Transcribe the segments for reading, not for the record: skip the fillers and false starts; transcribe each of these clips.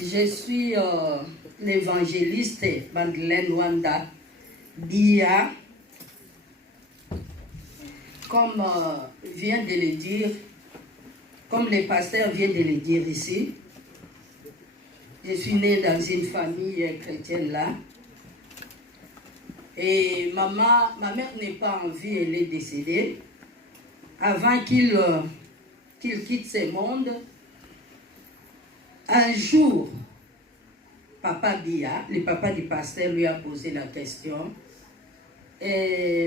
Je suis l'évangéliste Madeleine Wanda Bia. Comme vient de le dire, comme le pasteur vient de le dire ici, je suis née dans une famille chrétienne là. Et ma mère n'est pas en vie, elle est décédée. Avant qu'il quitte ce monde, un jour, Papa Bia, le papa du pasteur, lui a posé la question.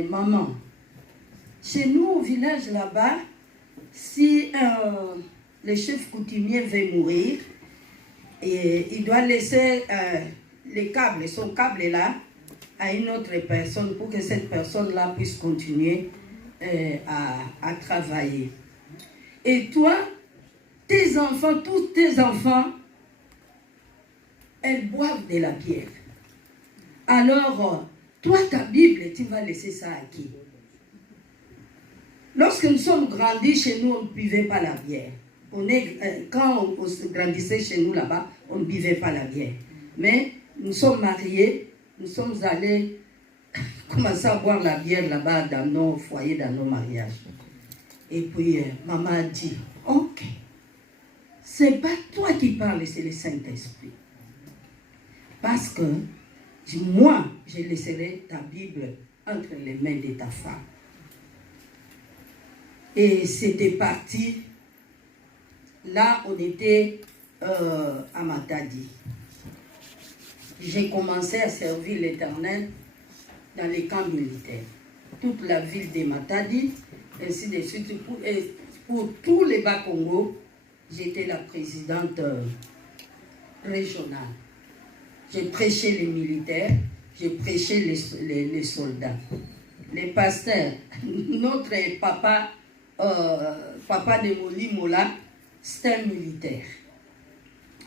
Maman, chez nous au village là-bas, si le chef coutumier veut mourir, il doit laisser son câble là, à une autre personne pour que cette personne-là puisse continuer à travailler. Et toi, tes enfants, tous tes enfants, elles boivent de la bière. Alors, toi, ta Bible, tu vas laisser ça à qui? Lorsque nous sommes grandis chez nous, on ne buvait pas la bière. Quand on grandissait chez nous là-bas, on ne buvait pas la bière. Mais nous sommes mariés, nous sommes allés commencer à boire la bière là-bas dans nos foyers, dans nos mariages. Et puis, maman a dit, ok, c'est pas toi qui parles, c'est le Saint-Esprit. Parce que moi, je laisserai ta Bible entre les mains de ta femme. Et c'était parti. Là, on était à Matadi. J'ai commencé à servir l'Éternel dans les camps militaires. Toute la ville de Matadi, ainsi de suite. Pour tous les Bas-Congo, j'étais la présidente régionale. J'ai prêché les militaires, j'ai prêché les soldats. Les pasteurs, notre papa de Moli Mola, c'est un militaire.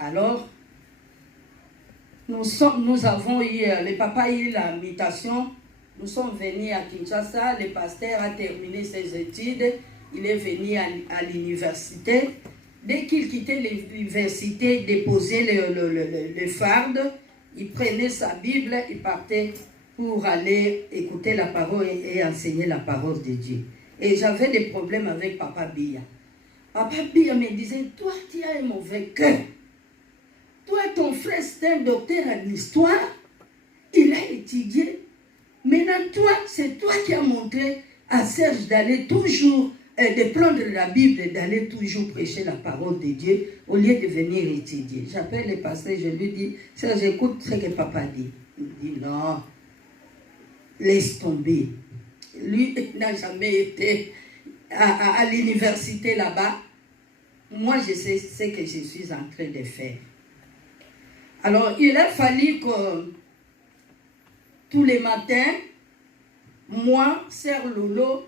Alors, nous avons eu, le papa a eu la mutation, nous sommes venus à Kinshasa, le pasteur a terminé ses études, il est venu à l'université. Dès qu'il quittait l'université, il déposait le farde, il prenait sa Bible, il partait pour aller écouter la parole et enseigner la parole de Dieu. Et j'avais des problèmes avec Papa Bia. Papa Bia me disait, toi tu as un mauvais cœur. Toi, ton frère, c'est un docteur en histoire. Il a étudié. Maintenant, toi, c'est toi qui as montré à Serge d'aller toujours, de prendre la Bible et d'aller toujours prêcher la parole de Dieu au lieu de venir étudier. J'appelle le pasteur, je lui dis, Serge, écoute ce que papa dit. Il dit, non, laisse tomber. Lui n'a jamais été à l'université là-bas. Moi, je sais ce que je suis en train de faire. Alors, il a fallu que tous les matins, moi, Sœur Lolo,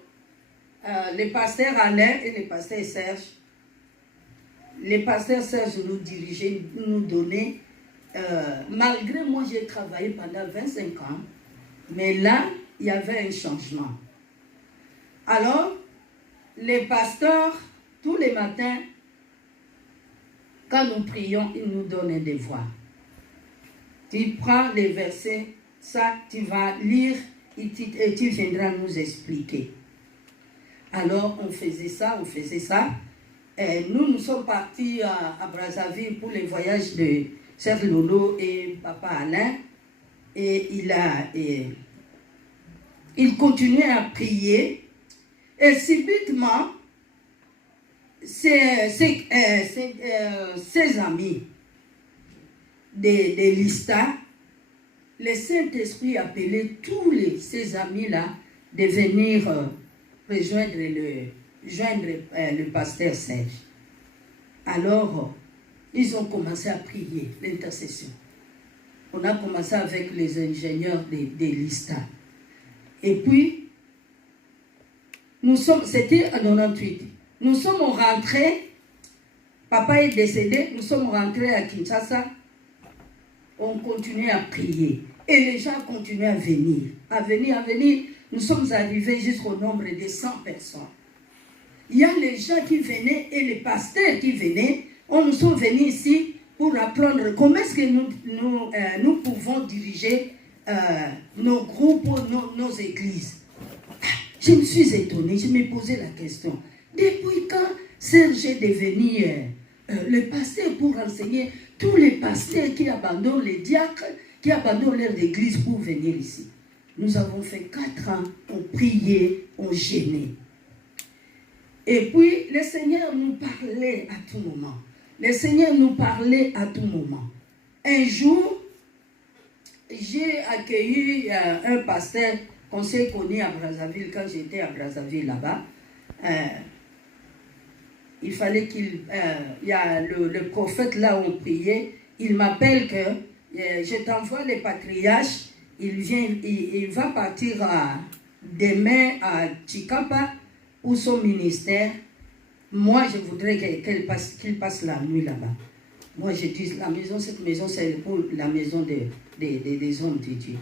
le pasteur Alain et le pasteur Serge, le pasteur Serge nous dirigeait, nous donnait, malgré moi, j'ai travaillé pendant 25 ans, mais là, il y avait un changement. Alors, les pasteurs, tous les matins, quand nous prions, ils nous donnent un devoir. Tu prends les versets, ça, tu vas lire et tu viendras nous expliquer. Alors, on faisait ça. Et nous sommes partis à Brazzaville pour les voyages de Sœur Lolo et Papa Alain. Et il continuait à prier. Et subitement, ses amis de Lista, le Saint-Esprit appelait tous ces amis-là de venir rejoindre le pasteur Serge. Alors, ils ont commencé à prier l'intercession. On a commencé avec les ingénieurs de Lista. Et puis, c'était en 98. Nous sommes rentrés, papa est décédé, nous sommes rentrés à Kinshasa, on continuait à prier. Et les gens continuaient à venir. Nous sommes arrivés jusqu'au nombre de 100 personnes. Il y a les gens qui venaient et les pasteurs qui venaient. Nous sommes venus ici pour apprendre comment est-ce que nous pouvons diriger nos groupes, nos églises. Je me suis étonnée, je me posais la question. Depuis quand Serge est devenu le pasteur pour enseigner tous les pasteurs qui abandonnent les diacres, qui abandonnent leur église pour venir ici? Nous avons fait 4 ans, on priait, on gênait. Et puis, le Seigneur nous parlait à tout moment. Le Seigneur nous parlait à tout moment. Un jour, j'ai accueilli un pasteur qu'on s'est connu à Brazzaville, quand j'étais à Brazzaville là-bas. Il fallait qu'il y a le prophète là où on priait, il m'appelle que je t'envoie les patriarches, il va partir demain à Chikapa pour son ministère. Moi, je voudrais qu'il passe la nuit là-bas. Moi, je dis, cette maison, c'est pour la maison des hommes de Dieu.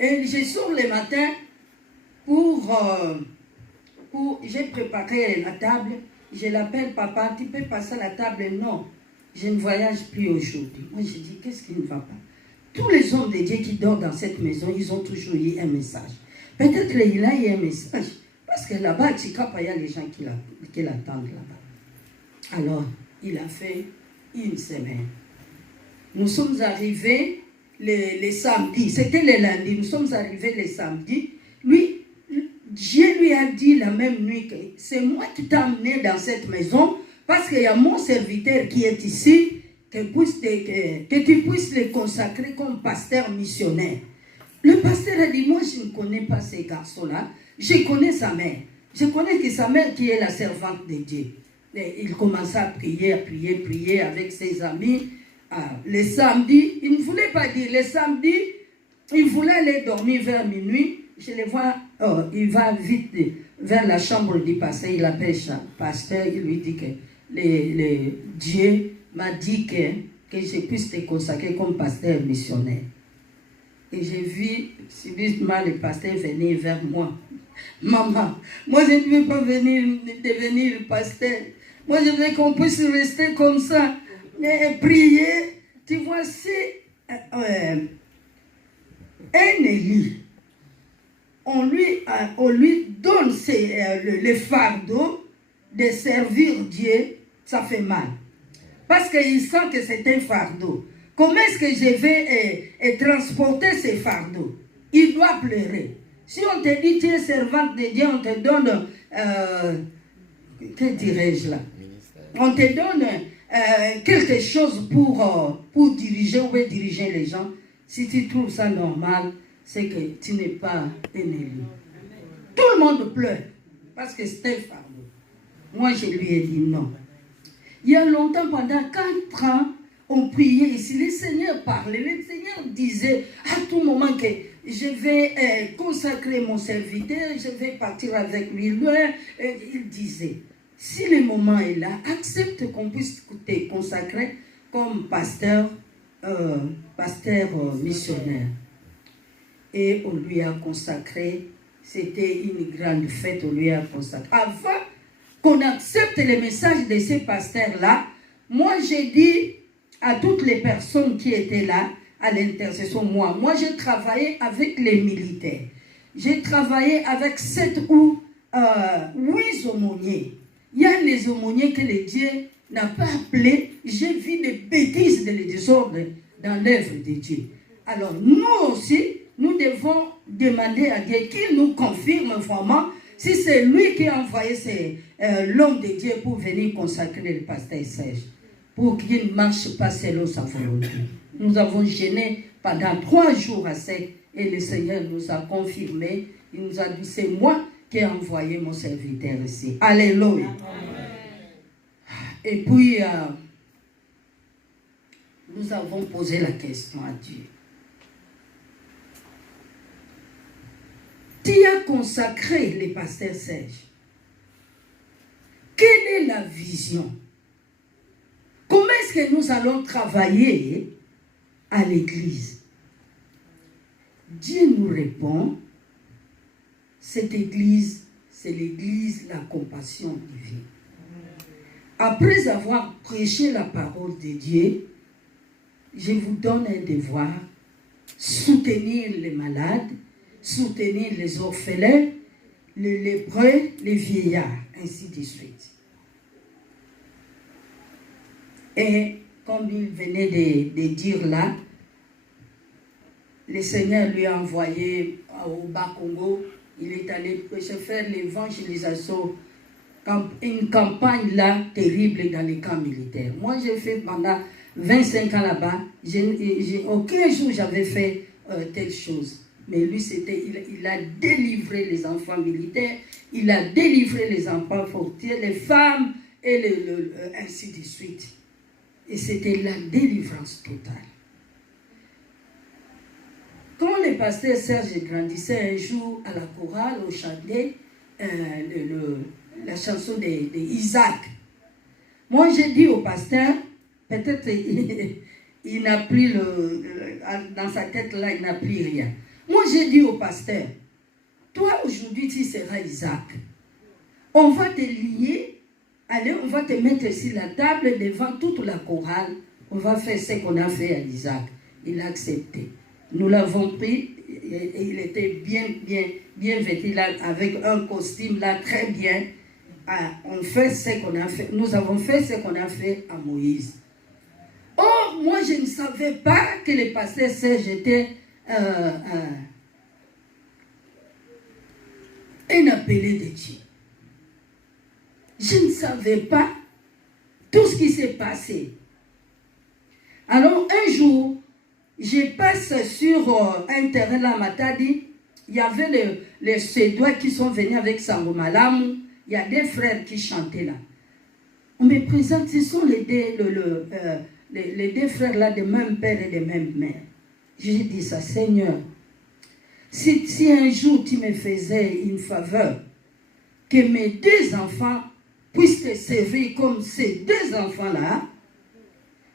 Et je sors le matin j'ai préparé la table. Je l'appelle, papa, tu peux passer à la table? Non, je ne voyage plus aujourd'hui. Moi, je dis, qu'est-ce qui ne va pas? Tous les hommes de Dieu qui dorment dans cette maison, ils ont toujours eu un message. Peut-être qu'il a eu un message. Parce que là-bas, à Chikapa, il y a les gens qui l'attendent là-bas. Alors, il a fait une semaine. Nous sommes arrivés les samedis. C'était le lundi. Nous sommes arrivés les samedis. Dieu lui a dit la même nuit que c'est moi qui t'ai amené dans cette maison parce qu'il y a mon serviteur qui est ici, que tu puisses le consacrer comme pasteur missionnaire. Le pasteur a dit, moi je ne connais pas ces garçons-là, je connais sa mère. Je connais que sa mère qui est la servante de Dieu. Et il commença à prier avec ses amis. Les samedis, il ne voulait pas dire, les samedis, il voulait aller dormir vers minuit. Je le vois, il va vite vers la chambre du pasteur, il appelle le pasteur, il lui dit que Dieu m'a dit que je puisse te consacrer comme pasteur missionnaire. Et j'ai vu subitement le pasteur venir vers moi. Maman, moi je ne veux pas devenir pasteur. Moi je veux qu'on puisse rester comme ça et prier. Tu vois, c'est un élu. On lui donne le fardeau de servir Dieu, ça fait mal. Parce qu'il sent que c'est un fardeau. Comment est-ce que je vais transporter ce fardeau? Il doit pleurer. Si on te dit tu es servante de Dieu, on te donne, que dirais-je là? On te donne quelque chose pour diriger ou diriger les gens. Si tu trouves ça normal, c'est que tu n'es pas un élu. Tout le monde pleure parce que c'est un fardeau. Moi, je lui ai dit non. Il y a longtemps, pendant 4 ans, on priait ici. Le Seigneur parlait. Le Seigneur disait à tout moment que je vais consacrer mon serviteur, je vais partir avec lui. Il disait, si le moment est là, accepte qu'on puisse te consacrer comme pasteur missionnaire. Et on lui a consacré, c'était une grande fête, on lui a consacré. Avant qu'on accepte les messages de ces pasteurs-là, moi j'ai dit à toutes les personnes qui étaient là, à l'intercession, moi j'ai travaillé avec les militaires. J'ai travaillé avec 7 ou 8 aumôniers. Il y a les aumôniers que le Dieu n'a pas appelés. J'ai vu des bêtises, des désordres dans l'œuvre de Dieu. Alors nous aussi, nous devons demander à Dieu qu'il nous confirme vraiment si c'est lui qui a envoyé l'homme de Dieu pour venir consacrer le pasteur Serge, pour qu'il ne marche pas selon sa volonté. Nous avons gêné pendant 3 jours à sec et le Seigneur nous a confirmé. Il nous a dit, c'est moi qui ai envoyé mon serviteur ici. Alléluia. Et puis, nous avons posé la question à Dieu. Tu as consacré les pasteurs Serge. Quelle est la vision? Comment est-ce que nous allons travailler à l'église? Dieu nous répond, cette église, c'est l'église la compassion divine. après avoir prêché la parole de Dieu, je vous donne un devoir, soutenir les malades, soutenir les orphelins, les lépreux, les vieillards, ainsi de suite. Et comme il venait de dire là, le Seigneur lui a envoyé au Bas-Congo, il est allé prêcher, faire l'évangélisation, une campagne là terrible dans les camps militaires. Moi j'ai fait pendant 25 ans là-bas, aucun jour j'avais fait telle chose. Mais lui, il a délivré les enfants militaires, il a délivré les enfants fortiers, les femmes, et ainsi de suite. Et c'était la délivrance totale. Quand le pasteur Serge grandissait un jour à la chorale, au chantait la chanson d'Isaac. Moi, j'ai dit au pasteur, peut-être il n'a plus dans sa tête là, il n'a plus rien. Moi, j'ai dit au pasteur, toi aujourd'hui tu seras Isaac. On va te lier, allez, on va te mettre sur la table devant toute la chorale. On va faire ce qu'on a fait à Isaac. Il a accepté. Nous l'avons pris, et il était bien vêtu là, avec un costume là, très bien. On fait ce qu'on a fait. Nous avons fait ce qu'on a fait à Moïse. Or, moi, je ne savais pas que le pasteur Serge était un appelé de Dieu. Je ne savais pas tout ce qui s'est passé. Alors, un jour, je passe sur un terrain là, Matadi. Il y avait les Suédois qui sont venus avec Sango Malamu. Il y a des frères qui chantaient là. On me présente, ce sont les deux frères là, de même père et de même mère. J'ai dit ça, Seigneur, si un jour tu me faisais une faveur, que mes deux enfants puissent te servir comme ces deux enfants-là,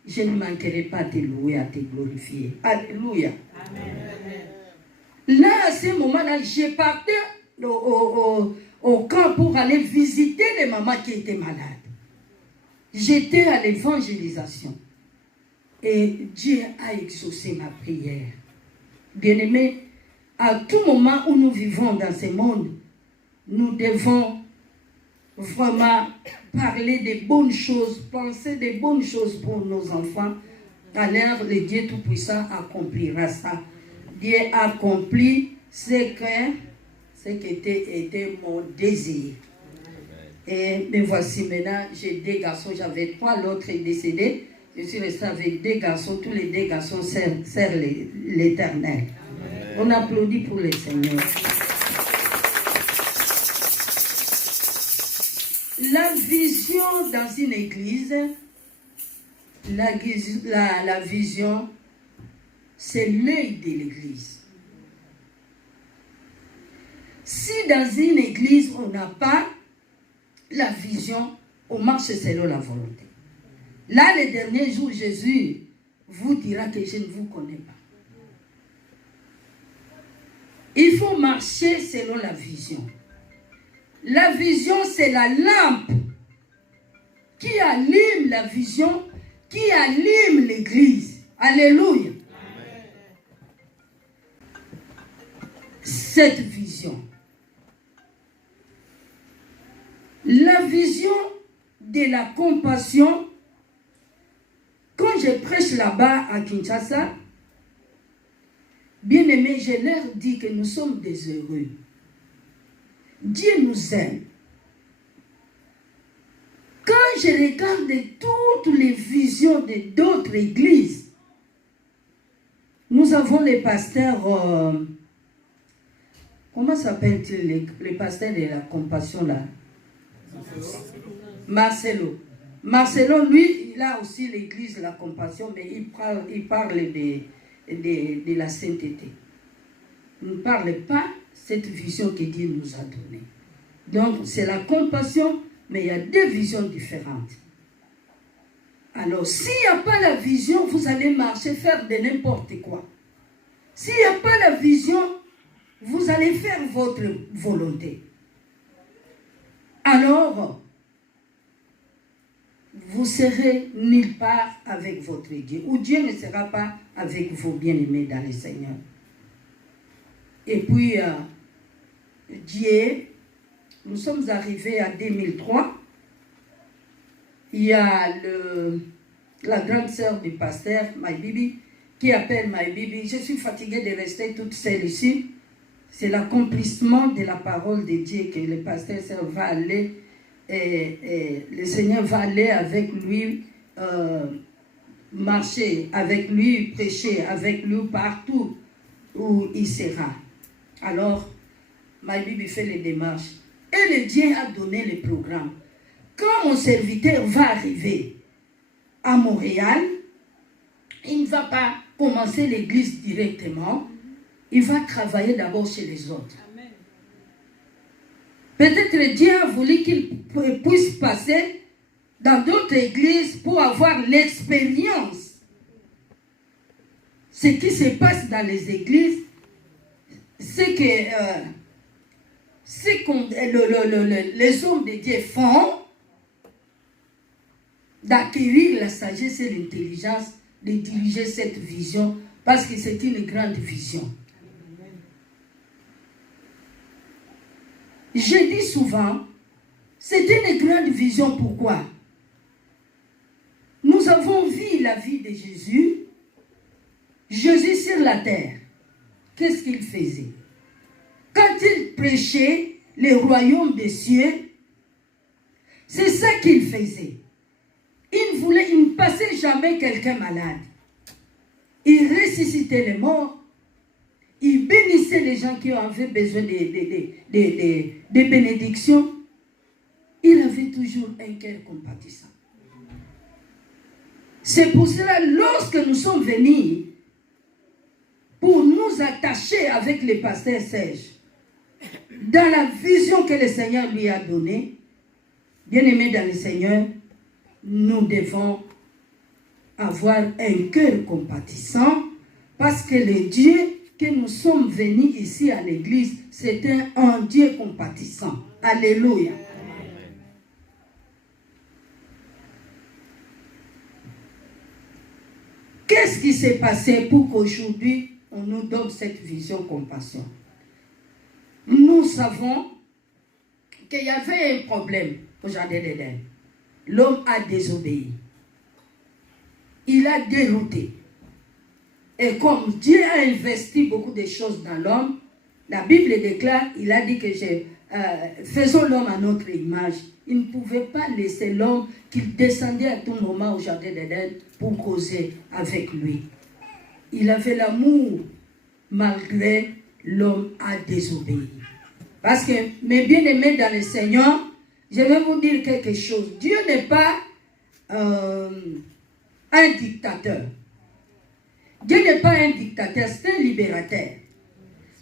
je ne manquerai pas à te louer, à te glorifier. Alléluia. Amen. Là, à ce moment-là, j'ai parti au camp pour aller visiter les mamans qui étaient malades. J'étais à l'évangélisation. Et Dieu a exaucé ma prière. Bien-aimés, à tout moment où nous vivons dans ce monde, nous devons vraiment parler des bonnes choses, penser des bonnes choses pour nos enfants. Alors, le Dieu Tout-Puissant accomplira ça. Dieu accomplit ce qui était mon désir. Et me voici maintenant, j'ai deux garçons, j'avais trois, l'autre est décédé. Je suis resté avec deux garçons, tous les deux garçons servent l'Éternel. On applaudit pour le Seigneur. La vision dans une église, la vision, c'est l'œil de l'église. Si dans une église, on n'a pas la vision, on marche selon la volonté. Là, les derniers jours, Jésus vous dira que je ne vous connais pas. Il faut marcher selon la vision. La vision, c'est la lampe qui allume la vision, qui allume l'église. Alléluia. Amen. Cette vision. La vision de la compassion. Quand je prêche là-bas à Kinshasa, bien aimé, je leur dis que nous sommes des heureux. Dieu nous aime. Quand je regarde toutes les visions de d'autres églises, nous avons les pasteurs, comment s'appelle-t-il, les pasteurs de la compassion là? Marcelo. Marcelo, lui, il a aussi l'église de la compassion, mais il parle de la sainteté. Il ne parle pas cette vision que Dieu nous a donnée. Donc, c'est la compassion, mais il y a deux visions différentes. Alors, s'il n'y a pas la vision, vous allez marcher, faire de n'importe quoi. S'il n'y a pas la vision, vous allez faire votre volonté. Alors, vous serez nulle part avec votre Dieu, ou Dieu ne sera pas avec vos bien-aimés dans le Seigneur. Et puis, Dieu, nous sommes arrivés à 2003. Il y a la grande sœur du pasteur, My Bibi, qui appelle My Bibi. Je suis fatiguée de rester toute seule ici. C'est l'accomplissement de la parole de Dieu que le pasteur va aller, et le Seigneur va aller avec lui, marcher avec lui, prêcher avec lui partout où il sera. Alors, My Bibi fait les démarches. Et le Dieu a donné le programme. Quand mon serviteur va arriver à Montréal, il ne va pas commencer l'église directement. Il va travailler d'abord chez les autres. Peut-être Dieu a voulu qu'il puisse passer dans d'autres églises pour avoir l'expérience. Ce qui se passe dans les églises, c'est que les hommes de Dieu font d'acquérir la sagesse et l'intelligence de diriger cette vision, parce que c'est une grande vision. Je dis souvent, c'est une grande vision. Pourquoi? Nous avons vu la vie de Jésus. Jésus sur la terre, qu'est-ce qu'il faisait? Quand il prêchait le royaume des cieux, c'est ça qu'il faisait. Il ne passait jamais quelqu'un malade. Il ressuscitait les morts. Il bénissait les gens qui avaient besoin de bénédictions. Il avait toujours un cœur compatissant. C'est pour cela, lorsque nous sommes venus pour nous attacher avec le pasteur Serge, dans la vision que le Seigneur lui a donnée, bien aimé dans le Seigneur, nous devons avoir un cœur compatissant, parce que le Dieu que nous sommes venus ici à l'église, c'est un Dieu compatissant. Alléluia. Qu'est-ce qui s'est passé pour qu'aujourd'hui on nous donne cette vision compassion? Nous savons qu'il y avait un problème au jardin d'Éden. L'homme a désobéi. Il a dérouté. Et comme Dieu a investi beaucoup de choses dans l'homme, la Bible déclare, il a dit que faisons l'homme à notre image. Il ne pouvait pas laisser l'homme qu'il descendait à tout moment au jardin d'Éden pour causer avec lui. Il avait l'amour, malgré l'homme a désobéi. Parce que, mes bien-aimés dans le Seigneur, je vais vous dire quelque chose. Dieu n'est pas un dictateur. Dieu n'est pas un dictateur, c'est un libérateur.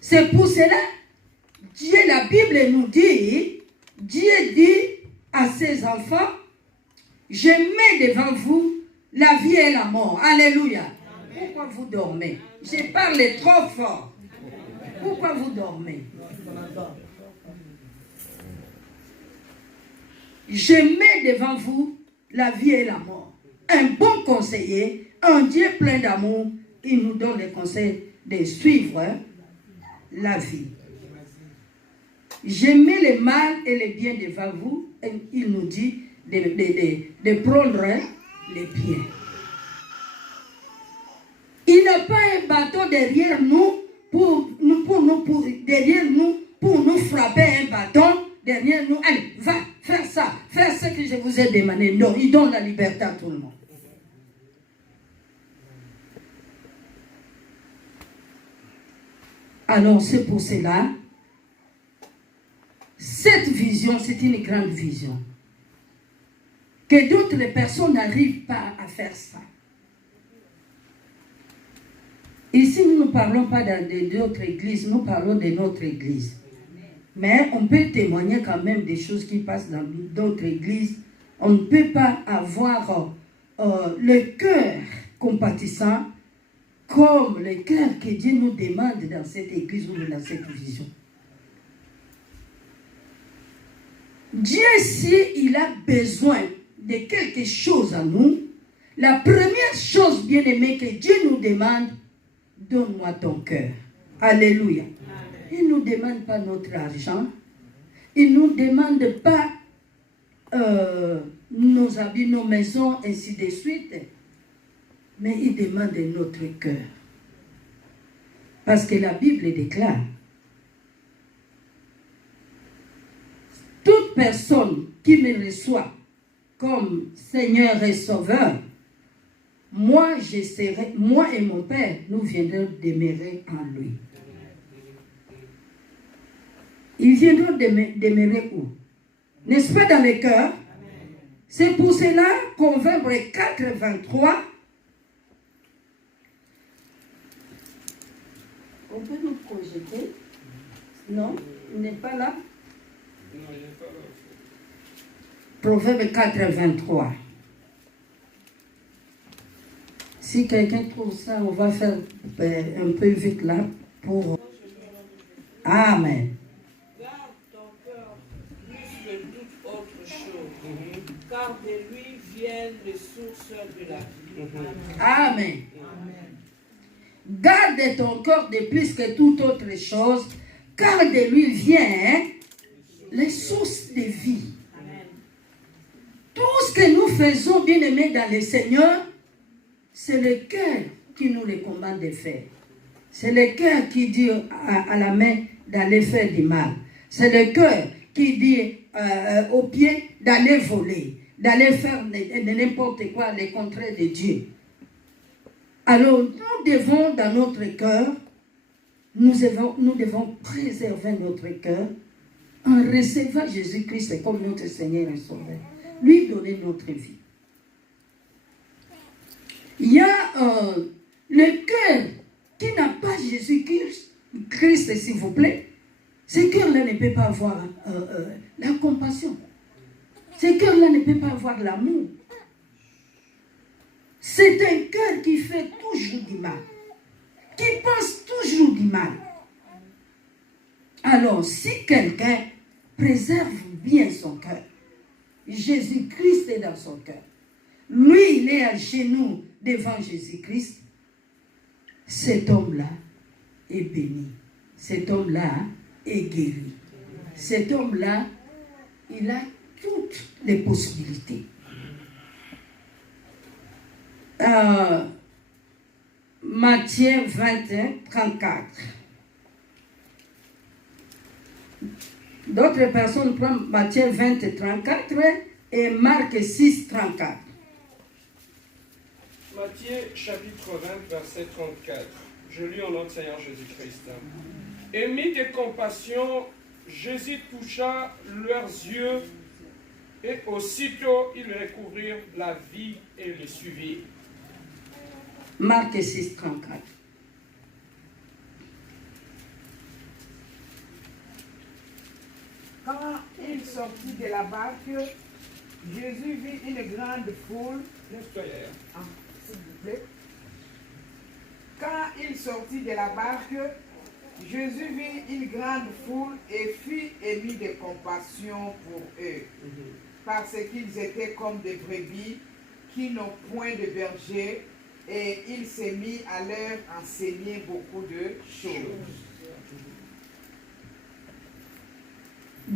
C'est pour cela, Dieu, la Bible nous dit, Dieu dit à ses enfants, je mets devant vous la vie et la mort. Alléluia. Amen. Pourquoi vous dormez? Je parle trop fort. Pourquoi vous dormez? Je mets devant vous la vie et la mort. Un bon conseiller, un Dieu plein d'amour, il nous donne le conseil de suivre la vie. Je mets le mal et le bien devant vous, et il nous dit de prendre les biens. Il n'a pas un bâton derrière nous pour nous frapper un bâton derrière nous. Allez, va, faire ça, faire ce que je vous ai demandé. Non, il donne la liberté à tout le monde. Alors, c'est pour cela, cette vision, c'est une grande vision. Que d'autres personnes n'arrivent pas à faire ça. Ici, nous ne parlons pas d'autres églises, nous parlons de notre église. Mais on peut témoigner quand même des choses qui passent dans d'autres églises. On ne peut pas avoir le cœur compatissant comme le cœur que Dieu nous demande dans cette église ou dans cette vision. Dieu, s'il a besoin de quelque chose à nous, la première chose, bien-aimée, que Dieu nous demande, donne-moi ton cœur. Alléluia. Il ne nous demande pas notre argent. Il ne nous demande pas nos habits, nos maisons, ainsi de suite. Mais il demande notre cœur. Parce que la Bible déclare, toute personne qui me reçoit comme Seigneur et Sauveur, moi et mon Père, nous viendrons demeurer en lui. Ils viendront demeurer où? N'est-ce pas dans le cœur? C'est pour cela qu'en Proverbe 4, 23, on peut nous projeter? Non, il n'est pas là. Non, il n'est pas là. Proverbe 4, 23. Si quelqu'un trouve ça, on va faire un peu vite là pour... Amen. Garde ton cœur plus que toute autre chose, car de lui viennent les sources de la vie. Amen. Garde ton cœur de plus que toute autre chose, car de lui viennent les sources de vie. Tout ce que nous faisons, bien-aimés dans le Seigneur, c'est le cœur qui nous le commande de faire. C'est le cœur qui dit à la main d'aller faire du mal. C'est le cœur qui dit aux pieds d'aller voler, d'aller faire n'importe quoi, le contraire de Dieu. Alors, nous devons, dans notre cœur, nous devons préserver notre cœur en recevant Jésus-Christ comme notre Seigneur et Sauveur. Lui donner notre vie. Il y a le cœur qui n'a pas Jésus-Christ, s'il vous plaît. Ce cœur-là ne peut pas avoir la compassion. Ce cœur-là ne peut pas avoir l'amour. C'est un cœur qui fait toujours du mal, qui pense toujours du mal. Alors, si quelqu'un préserve bien son cœur, Jésus-Christ est dans son cœur, lui, il est à genoux devant Jésus-Christ, cet homme-là est béni. Cet homme-là est guéri. Cet homme-là, il a toutes les possibilités. Matthieu 21, 34. D'autres personnes prennent Matthieu 20, 34 et Marc 6, 34. Matthieu chapitre 20, verset 34. Je lis en nom de Seigneur Jésus-Christ. Émis de compassion, Jésus toucha leurs yeux et aussitôt ils recouvrirent la vie et le suivirent. Marc 6, 34. Quand il sortit de la barque, Jésus vit une grande foule. S'il vous plaît. Quand il sortit de la barque, Jésus vit une grande foule et fut ému de compassion pour eux, parce qu'ils étaient comme des brebis qui n'ont point de berger, et il s'est mis à leur enseigner beaucoup de choses.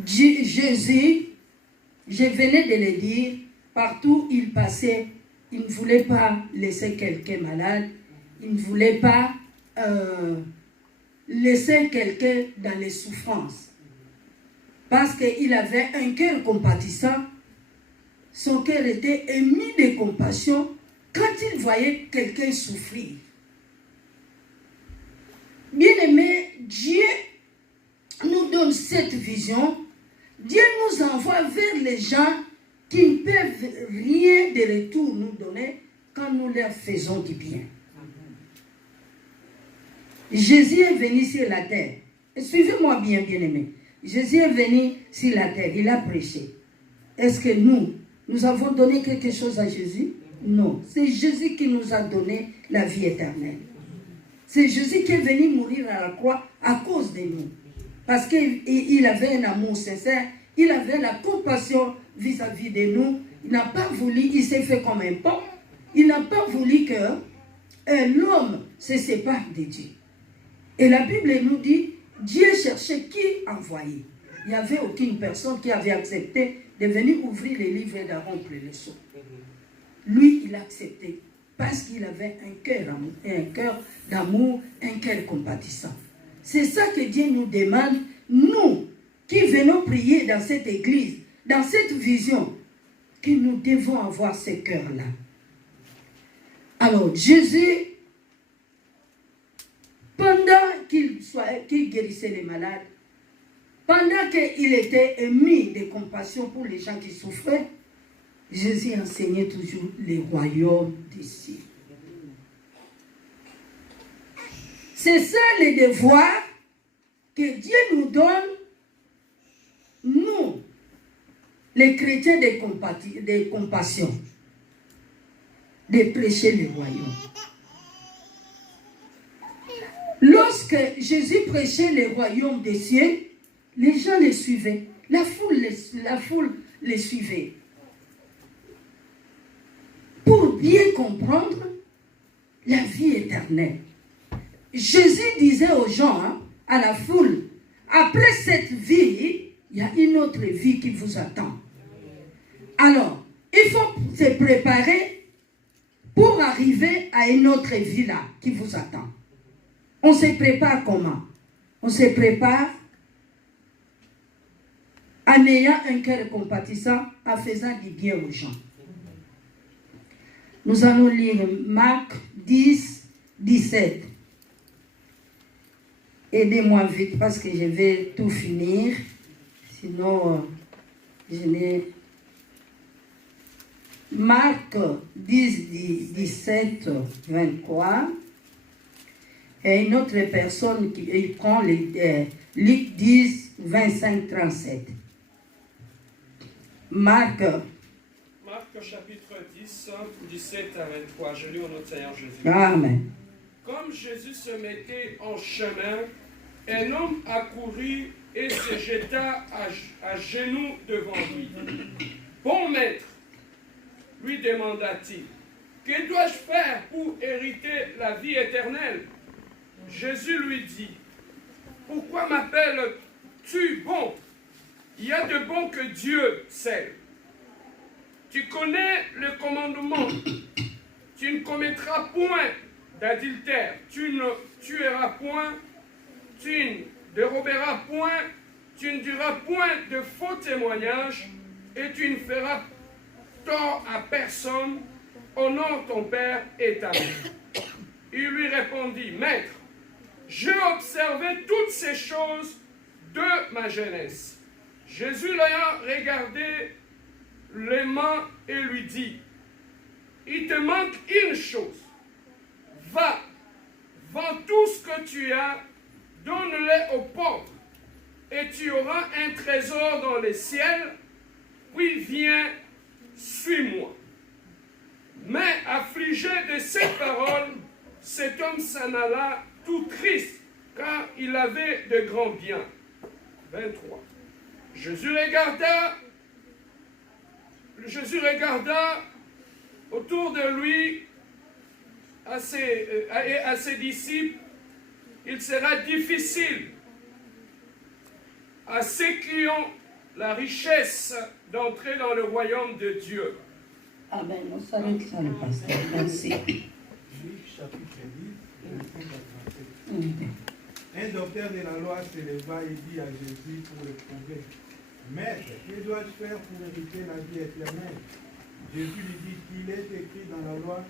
Jésus, je venais de le dire, partout où il passait, il ne voulait pas laisser quelqu'un malade, il ne voulait pas laisser quelqu'un dans les souffrances. Parce qu'il avait un cœur compatissant, son cœur était ému de compassion quand il voyait quelqu'un souffrir. Bien-aimé, Dieu nous donne cette vision. Dieu nous envoie vers les gens qui ne peuvent rien de retour nous donner quand nous leur faisons du bien. Jésus est venu sur la terre. Et suivez-moi bien, bien-aimé. Jésus est venu sur la terre. Il a prêché. Est-ce que nous avons donné quelque chose à Jésus? Non. C'est Jésus qui nous a donné la vie éternelle. C'est Jésus qui est venu mourir à la croix à cause de nous. Parce qu'il avait un amour sincère. Il avait la compassion vis-à-vis de nous. Il n'a pas voulu, il s'est fait comme un pont. Il n'a pas voulu que l'homme se sépare de Dieu. Et la Bible nous dit, Dieu cherchait qui envoyer. Il n'y avait aucune personne qui avait accepté de venir ouvrir les livres et de remplir les sceaux. Lui, il a accepté parce qu'il avait un cœur d'amour, un cœur compatissant. C'est ça que Dieu nous demande, nous qui venons prier dans cette église, dans cette vision, que nous devons avoir ce cœur-là. Alors, Jésus, pendant qu'il guérissait les malades, pendant qu'il était ému de compassion pour les gens qui souffraient, Jésus enseignait toujours les royaumes des cieux. C'est ça le devoir que Dieu nous donne, nous, les chrétiens de compassion, de prêcher le royaume. Lorsque Jésus prêchait le royaume des cieux, les gens les suivaient. La foule les suivait. Pour bien comprendre la vie éternelle. Jésus disait aux gens, à la foule, après cette vie, il y a une autre vie qui vous attend. Alors, il faut se préparer pour arriver à une autre vie là qui vous attend. On se prépare comment? On se prépare en ayant un cœur compatissant, en faisant du bien aux gens. Nous allons lire Marc 10, 17. Aidez-moi vite parce que je vais tout finir. Sinon, je n'ai... Marc 10, 17, 23. Et une autre personne qui prend Luc 10, 25, 37. Marc chapitre 10, 17 à 23. Je lis au nom de Seigneur Jésus. Amen. Comme Jésus se mettait en chemin, un homme accourut et se jeta à genoux devant lui. Bon maître, lui demanda-t-il, que dois-je faire pour hériter la vie éternelle? Jésus lui dit, pourquoi m'appelles-tu bon? Il y a de bon que Dieu seul. Tu connais le commandement. Tu ne commettras point d'adultère. Tu ne tueras point. Tu ne déroberas point. Tu ne diras point de faux témoignages. Et tu ne feras tort à personne. Honore ton père et ta mère. Il lui répondit, Maître, j'ai observé toutes ces choses de ma jeunesse. Jésus l'ayant regardé les mains et lui dit, il te manque une chose. Va, vends tout ce que tu as, donne-le aux pauvres, et tu auras un trésor dans les ciels, puis viens, suis-moi. Mais affligé de ces paroles, cet homme s'en alla tout triste, car il avait de grands biens. 23. Jésus regarda autour de lui à ses disciples. Il sera difficile à ceux qui ont la richesse d'entrer dans le royaume de Dieu. Amen. On s'arrête ça, le pasteur. Merci. Luc chapitre 10, verset 87. Un docteur de la loi se leva et dit à Jésus pour le prouver, Maître, que dois-je faire pour hériter la vie éternelle? Jésus lui dit, qu'il est écrit dans la loi,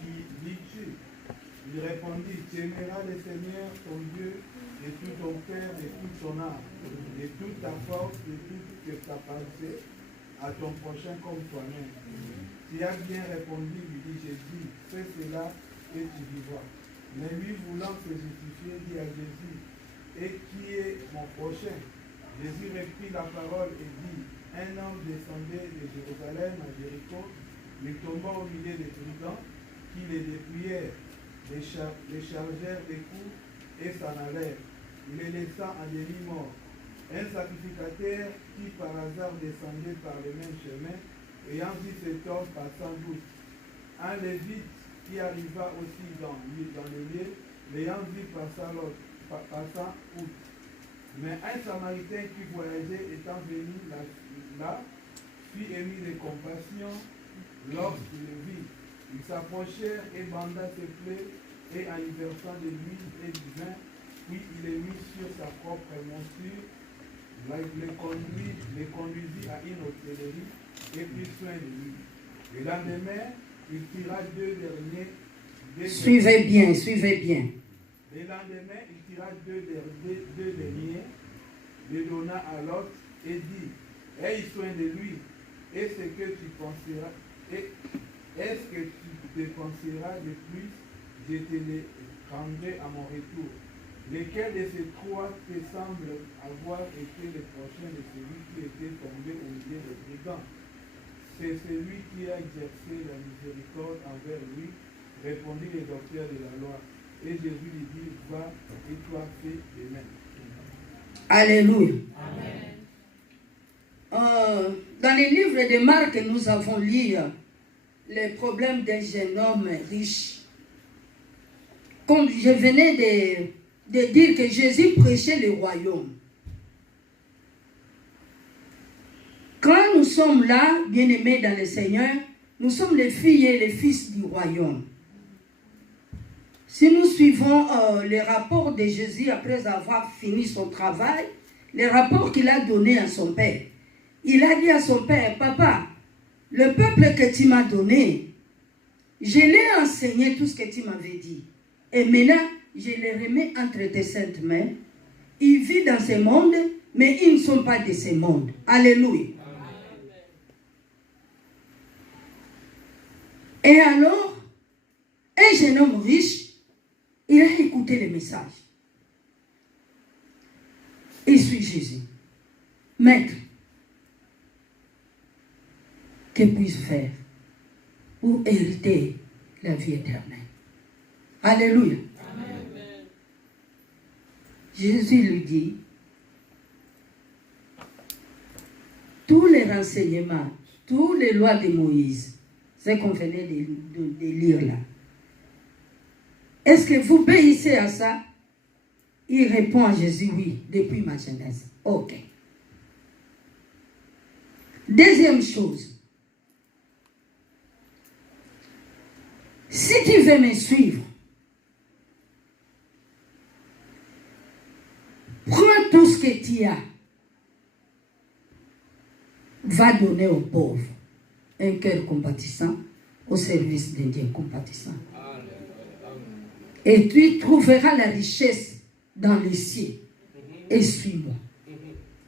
qui dis-tu? Il répondit, tu aimeras le Seigneur ton Dieu de tout ton cœur, de toute ton âme, de toute ta force, de toute ta pensée, à ton prochain comme toi-même. Tu as bien répondu, lui dit Jésus, fais cela et tu vivras. Mais lui, voulant se justifier, dit à Jésus, et qui est mon prochain? Jésus reprit la parole et dit, un homme descendait de Jérusalem à Jéricho, lui tomba au milieu des brigands, qui les dépouillèrent, les chargèrent des coups et s'en allèrent. Il les laissa en demi-mort. Un sacrificateur qui par hasard descendait par le même chemin ayant vu cet homme passant doute. Un lévite qui arriva aussi dans le lieu, l'ayant vu passant outre. Mais un Samaritain qui voyageait étant venu là, fut ému de compassion lorsqu'il le vit. Ils s'approchèrent et banda ses plaies, et en y versant de l'huile et du vin, puis il les mit sur sa propre monture, les conduisit à une hôtellerie et prit soin de lui. Le lendemain, il tira deux derniers. Suivez bien, suivez bien. Le lendemain, il tira deux derniers, les donna à l'autre et dit, aie soin de lui, est-ce que tu penseras de plus, je te les rendrai à mon retour. Lequel de ces trois te semble avoir été le prochain de celui qui était tombé au milieu des brigands? C'est celui qui a exercé la miséricorde envers lui, répondit le docteur de la loi. Et Jésus lui dit, va et toi fais de même. Alléluia. Dans les livres de Marc, nous avons lu les problèmes d'un jeune homme riche. Comme je venais de dire que Jésus prêchait le royaume. Quand nous sommes là, bien-aimés dans le Seigneur, nous sommes les filles et les fils du royaume. Si nous suivons les rapports de Jésus après avoir fini son travail, les rapports qu'il a donnés à son père, il a dit à son père, papa, le peuple que tu m'as donné, je l'ai enseigné tout ce que tu m'avais dit. Et maintenant, je les remets entre tes saintes mains. Ils vivent dans ce monde, mais ils ne sont pas de ce monde. Alléluia. Et alors, un jeune homme riche, il a écouté le message. Il suit Jésus. Maître, que puis-je faire pour hériter la vie éternelle? Alléluia. Amen. Jésus lui dit, tous les renseignements, toutes les lois de Moïse, ce qu'on venait de lire là, est-ce que vous obéissez à ça? Il répond à Jésus, oui, depuis ma jeunesse. Ok. Deuxième chose, si tu veux me suivre, prends tout ce que tu as, va donner aux pauvres un cœur compatissant au service d'un Dieu compatissant. Et tu trouveras la richesse dans les cieux. Et suis-moi.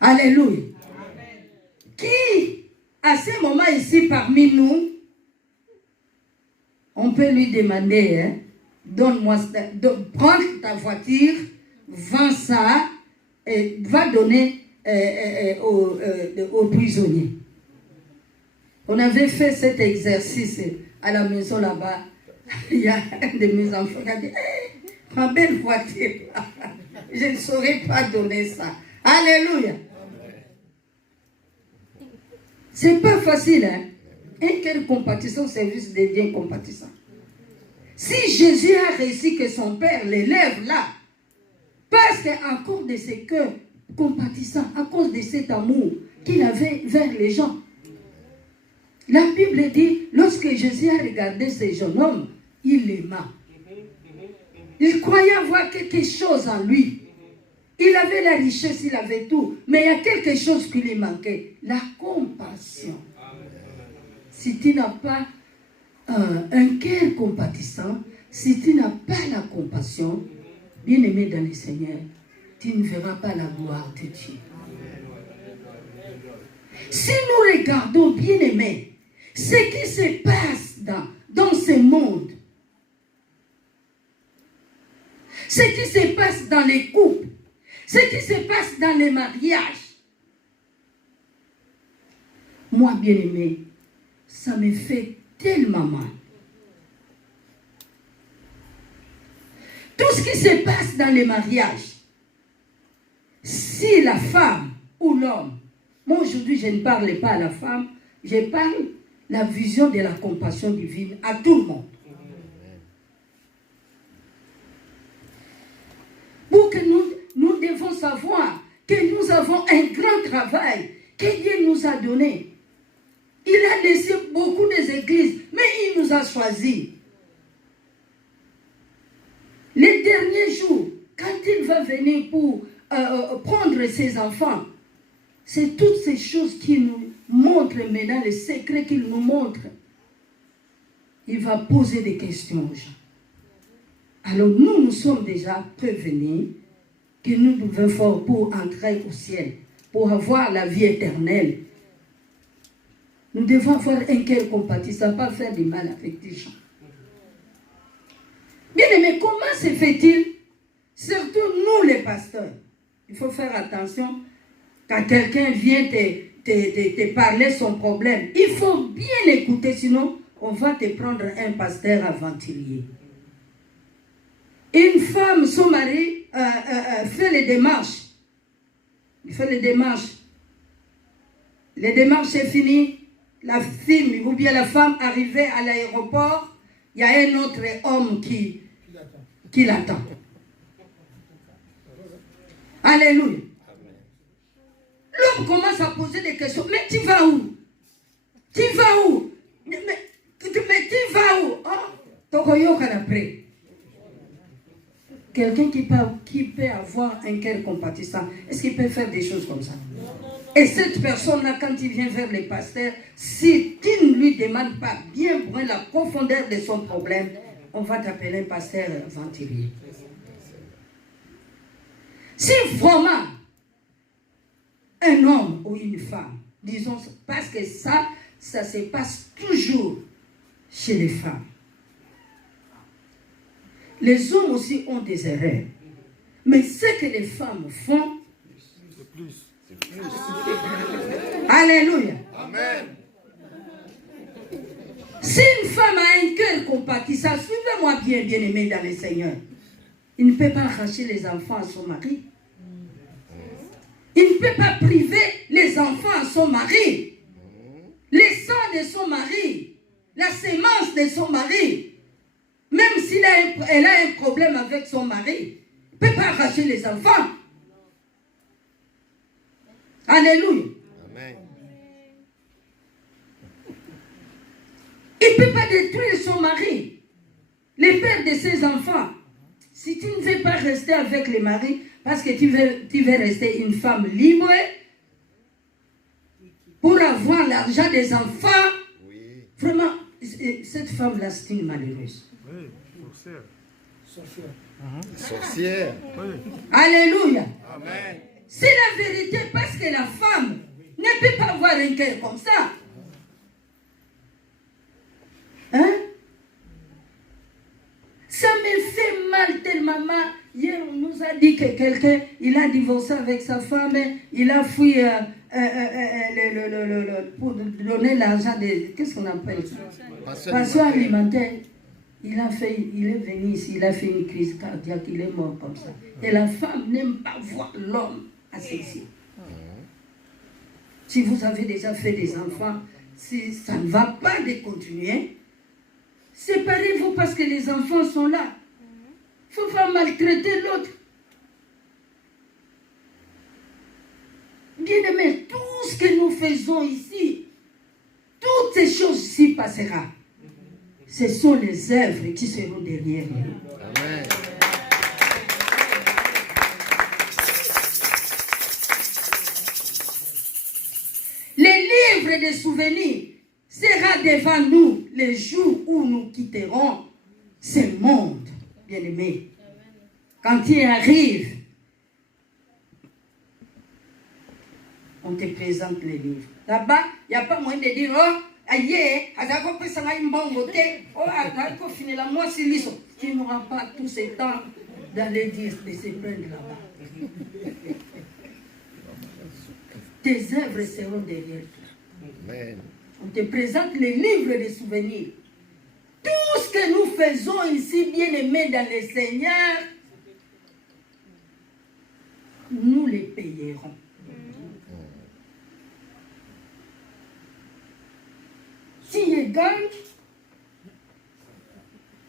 Alléluia. Qui, à ce moment ici parmi nous, on peut lui demander, hein, donne-moi, prends ta voiture, vends ça, et va donner aux prisonniers. On avait fait cet exercice à la maison là-bas. Il y a un de mes enfants qui a dit, hey, ma belle voiture, je ne saurais pas donner ça. Alléluia. C'est pas facile, hein? Un cœur compatissant au service des biens compatissants. Si Jésus a réussi que son Père l'élève là, parce qu'à cause de ce cœur compatissant, à cause de cet amour qu'il avait vers les gens, la Bible dit, lorsque Jésus a regardé ce jeune homme, il l'aima. Il croyait avoir quelque chose en lui. Il avait la richesse, il avait tout. Mais il y a quelque chose qui lui manquait. La compassion. Si tu n'as pas un cœur compatissant, si tu n'as pas la compassion, bien-aimé dans le Seigneur, tu ne verras pas la gloire de Dieu. Si nous regardons, bien-aimés, ce qui se passe dans ce monde, ce qui se passe dans les couples, ce qui se passe dans les mariages, moi, bien-aimé, ça me fait tellement mal. Tout ce qui se passe dans les mariages, si la femme ou l'homme, moi aujourd'hui je ne parle pas à la femme, je parle la vision de la compassion divine à tout le monde. Pour que nous devons savoir que nous avons un grand travail que Dieu nous a donné. Il a laissé beaucoup d'églises, mais il nous a choisis. Les derniers jours, quand il va venir pour prendre ses enfants, c'est toutes ces choses qui nous montrent maintenant, les secrets qu'il nous montre. Il va poser des questions aux gens. Alors nous sommes déjà prévenus que nous devons faire pour entrer au ciel, pour avoir la vie éternelle. Nous devons avoir un cœur compatissant, pas faire du mal avec des gens. Bien aimé, comment se fait-il? Surtout nous les pasteurs. Il faut faire attention quand quelqu'un vient te parler son problème. Il faut bien écouter, sinon on va te prendre un pasteur aventurier. Une femme, son mari, fait les démarches. Il fait les démarches. Les démarches, c'est fini. La fille ou bien la femme arrivée à l'aéroport, il y a un autre homme qui l'attend. Alléluia. L'homme commence à poser des questions. Mais tu vas où? Tu vas où? Mais tu vas où? Oh, quelqu'un qui peut avoir un cœur compatissant, est-ce qu'il peut faire des choses comme ça? Et cette personne-là, quand il vient vers les pasteurs, si tu ne lui demandes pas bien pour la profondeur de son problème, on va t'appeler un pasteur aventurier. Si vraiment un homme ou une femme, disons, parce que ça se passe toujours chez les femmes. Les hommes aussi ont des erreurs. Mais ce que les femmes font, c'est plus. Alléluia. Amen. Si une femme a un cœur compatissant, suivez-moi bien aimé dans le Seigneur. Il ne peut pas arracher les enfants à son mari. Il ne peut pas priver les enfants à son mari. Les sangs de son mari. La sémence de son mari. Même si elle a un problème avec son mari, elle ne peut pas arracher les enfants. Alléluia. Amen. Il ne peut pas détruire son mari, le père de ses enfants. Si tu ne veux pas rester avec le mari, parce que tu veux rester une femme libre, pour avoir l'argent des enfants, oui. Vraiment, cette femme-là, c'est une malheureuse. Oui, sorcière. Oui. Alléluia. Amen. C'est la vérité parce que la femme ne peut pas avoir un cœur comme ça. Hein? Ça me fait mal tellement. Hier, on nous a dit que quelqu'un, il a divorcé avec sa femme, il a fui pour donner l'argent de... Qu'est-ce qu'on appelle ça? Pension alimentaire. Il est venu ici, il a fait une crise cardiaque, il est mort comme ça. Et la femme n'aime pas voir l'homme assassiné. Si vous avez déjà fait des enfants, si ça ne va pas de continuer, séparez-vous parce que les enfants sont là. Il ne faut pas maltraiter l'autre. Bien aimé, tout ce que nous faisons ici, toutes ces choses-ci passeront. Ce sont les œuvres qui seront derrière nous. Amen. Les livres de souvenirs sera devant nous les jours où nous quitterons ce monde, bien-aimé. Quand il arrive, on te présente les livres. Là-bas, il n'y a pas moyen de dire, oh, aïe, tu n'auras pas tout ce temps d'aller dire, de se prendre là-bas. Tes œuvres seront derrière toi. Amen. On te présente les livres de souvenirs. Tout ce que nous faisons ici, bien-aimés dans le Seigneur, nous les payerons. tu gagnes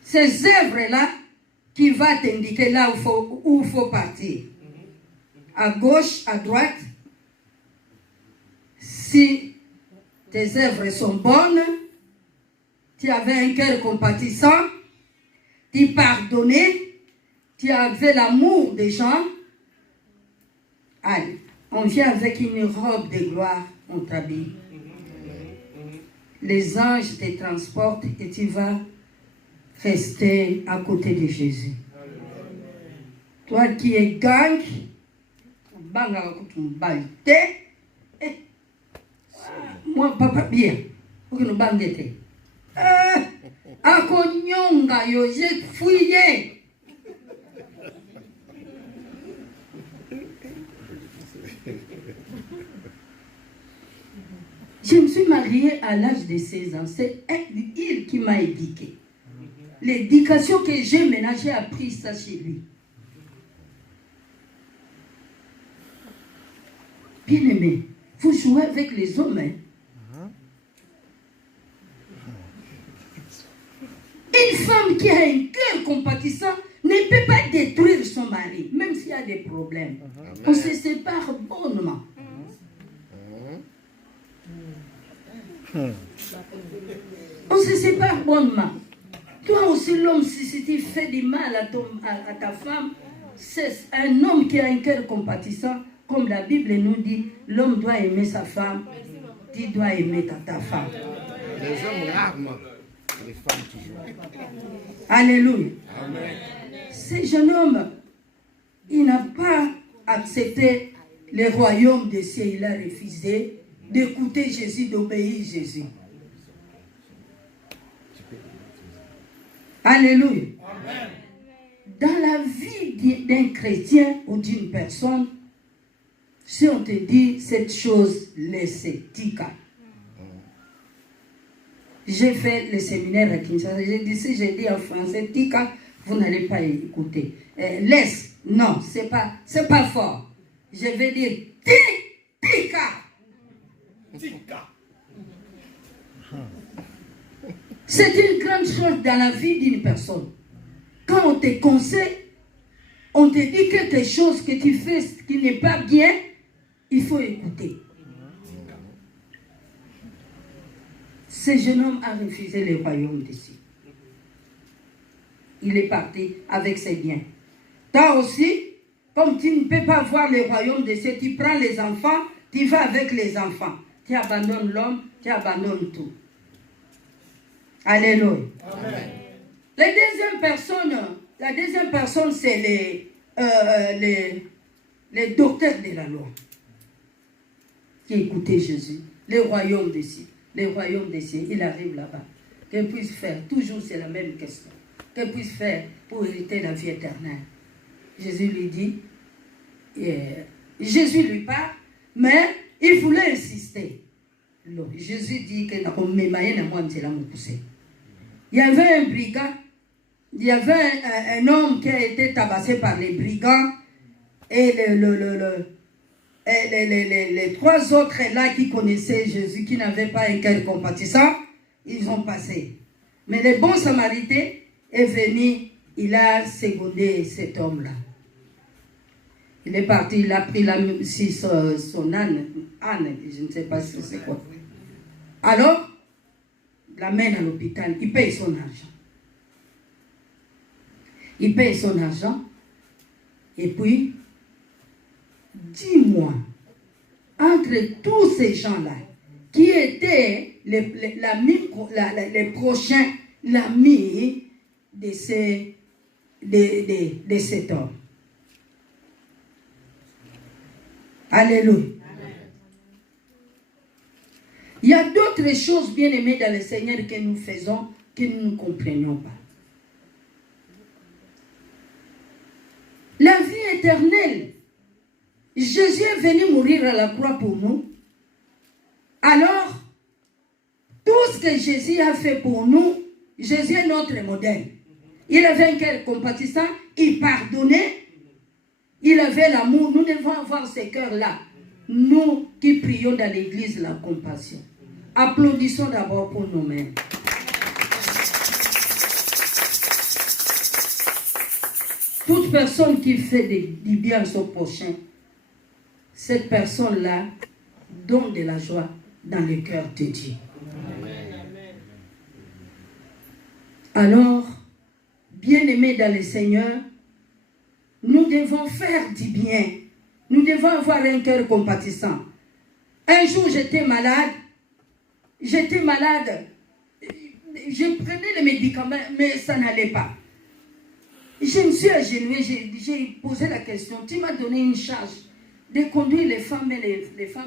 ces œuvres-là qui vont t'indiquer là où il faut partir. À gauche, à droite. Si tes œuvres sont bonnes, tu avais un cœur compatissant, tu pardonnais, tu avais l'amour des gens, allez, on vient avec une robe de gloire, on t'habille. Les anges te transportent et tu vas rester à côté de Jésus. Toi qui es gang, moi papa bien, pour que nous banguette. Akonyonga yo, j'ai fouillé. Je me suis mariée à l'âge de 16 ans. C'est il qui m'a éduquée. L'éducation que j'ai maintenant, j'ai appris ça chez lui. Bien aimé, vous jouez avec les hommes. Hein? Une femme qui a un cœur compatissant ne peut pas détruire son mari, même s'il y a des problèmes. On se sépare bonnement. On se sépare bonnement. Toi aussi, l'homme, si tu fais du mal à ta femme, c'est un homme qui a un cœur compatissant. Comme la Bible nous dit, l'homme doit aimer sa femme, tu dois aimer ta femme. Les hommes rarement, les femmes toujours. Alléluia. Amen. Ce jeune homme, il n'a pas accepté le royaume des cieux. Il a refusé d'écouter Jésus, d'obéir Jésus. Alléluia. Amen. Dans la vie d'un chrétien ou d'une personne, si on te dit cette chose, laissez, tika. J'ai fait le séminaire à Kinshasa. J'ai dit, si j'ai dit en français, tika, vous n'allez pas écouter. Laisse, non, c'est pas fort. Je vais dire, tika. Tika. C'est une grande chose dans la vie d'une personne. Quand on te conseille, on te dit quelque chose que tu fais qui n'est pas bien, il faut écouter. Ce jeune homme a refusé le royaume d'ici. Il est parti avec ses biens. Toi aussi, comme tu ne peux pas voir le royaume d'ici, tu prends les enfants, tu vas avec les enfants. Tu abandonnes l'homme, tu abandonnes tout. Alléluia. Amen. La deuxième personne, c'est les docteurs de la loi qui écoutaient Jésus. Le royaume des cieux. Le royaume des cieux, il arrive là-bas. Que puisse faire? Toujours c'est la même question. Que puisse faire pour hériter la vie éternelle? Jésus lui dit, Jésus lui parle, mais il voulait insister. Jésus dit que il y avait un brigand, il y avait un homme qui a été tabassé par les brigands et les trois autres là qui connaissaient Jésus, qui n'avaient pas un cœur compatissant, ils ont passé. Mais le bon Samaritain est venu, il a secondé cet homme-là. Il est parti, il a pris son âne, je ne sais pas si c'est quoi. Alors, il l'amène à l'hôpital, il paye son argent. Il paye son argent, et puis, dis-moi, entre tous ces gens-là, qui étaient les prochains amis de cet homme. Alléluia. Il y a d'autres choses bien aimées dans le Seigneur que nous faisons, que nous ne comprenions pas. La vie éternelle. Jésus est venu mourir à la croix pour nous. Alors, tout ce que Jésus a fait pour nous, Jésus est notre modèle. Il avait un cœur compatissant, il pardonnait, il avait l'amour. Nous devons avoir ce cœurs-là. Nous qui prions dans l'église, la compassion. Applaudissons d'abord pour nous-mêmes. Toute personne qui fait du bien à son prochain, cette personne-là donne de la joie dans le cœur de Dieu. Alors, bien-aimés dans le Seigneur, nous devons faire du bien. Nous devons avoir un cœur compatissant. Un jour, j'étais malade. Je prenais les médicaments, mais ça n'allait pas. Je me suis agenouillée, j'ai posé la question. Tu m'as donné une charge de conduire les femmes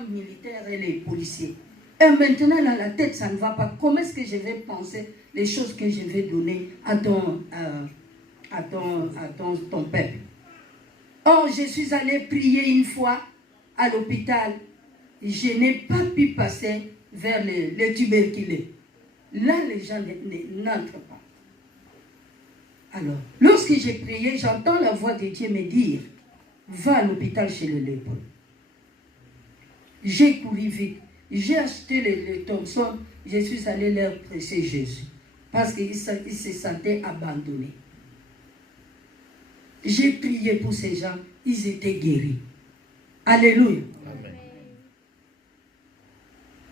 militaires et les policiers. Et maintenant, là, la tête, ça ne va pas. Comment est-ce que je vais penser les choses que je vais donner à ton peuple? Or, je suis allée prier une fois à l'hôpital. Je n'ai pas pu passer vers les tuberculeux. Là, les gens n'entrent pas. Alors, lorsque j'ai prié, j'entends la voix de Dieu me dire, va à l'hôpital chez le lépreux. J'ai couru vite. J'ai acheté les Thompson. Je suis allé leur prêcher Jésus. Parce qu'ils se sentaient abandonnés. J'ai prié pour ces gens. Ils étaient guéris. Alléluia. Amen.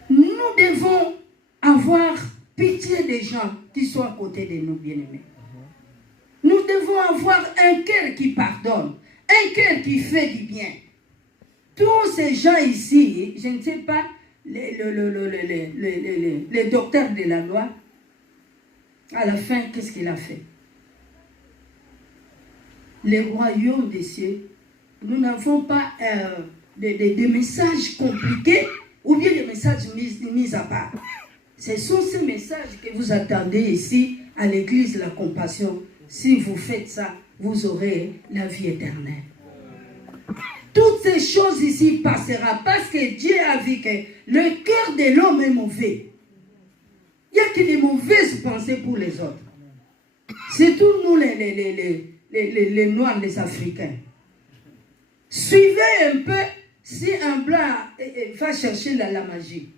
Nous devons avoir pitié des gens qui sont à côté de nous, bien-aimés. Nous devons avoir un cœur qui pardonne, un cœur qui fait du bien. Tous ces gens ici, je ne sais pas, les docteurs de la loi, à la fin, qu'est-ce qu'il a fait? Le royaume des cieux, nous n'avons pas des messages compliqués ou bien des messages mis à part. Ce sont ces messages que vous attendez ici à l'église La Compassion. Si vous faites ça, vous aurez la vie éternelle. Toutes ces choses ici passeront parce que Dieu a vu que le cœur de l'homme est mauvais. Il n'y a que des mauvaises pensées pour les autres. C'est tous nous les Noirs, les Africains. Suivez un peu si un blanc va chercher la magie.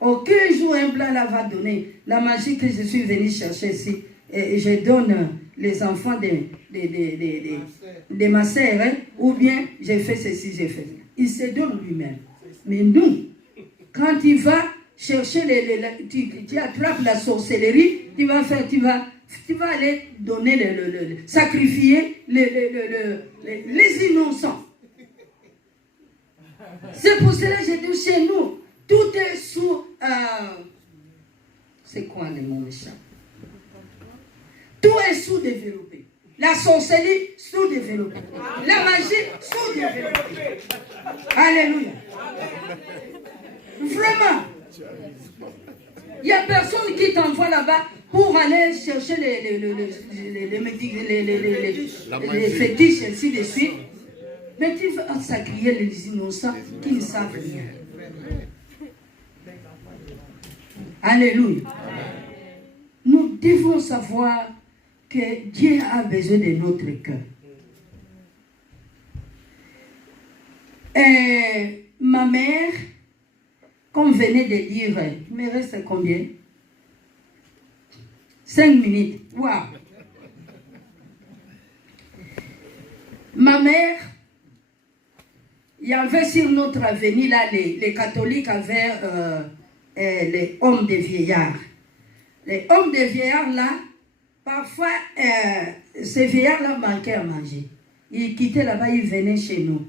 Aucun jour un blanc là va donner la magie que je suis venu chercher ici. Et je donne les enfants de ma sœur, hein, ou bien j'ai fait ceci, j'ai fait ça. Il se donne lui-même. Mais nous, quand il va chercher, tu attrapes la sorcellerie, tu vas aller donner, sacrifier les innocents. C'est pour cela que j'ai dit chez nous, tout est sous... c'est quoi le mot méchant? Tout est sous-développé. La sorcellerie, sous-développée. La magie, sous-développée. Alléluia. Vraiment. Il n'y a personne qui t'envoie là-bas pour aller chercher les fétiches, ainsi de suite. Mais tu vas sacrifier les innocents qui ne savent rien. Alléluia. Nous devons savoir que Dieu a besoin de notre cœur. Et ma mère, comme venait de dire, il me reste combien? 5 minutes. Waouh! Ma mère, il y avait sur notre avenue, là, les catholiques avaient les hommes de vieillards. Les hommes de vieillards, là, parfois, ces vieillards-là manquaient à manger. Ils quittaient là-bas, ils venaient chez nous,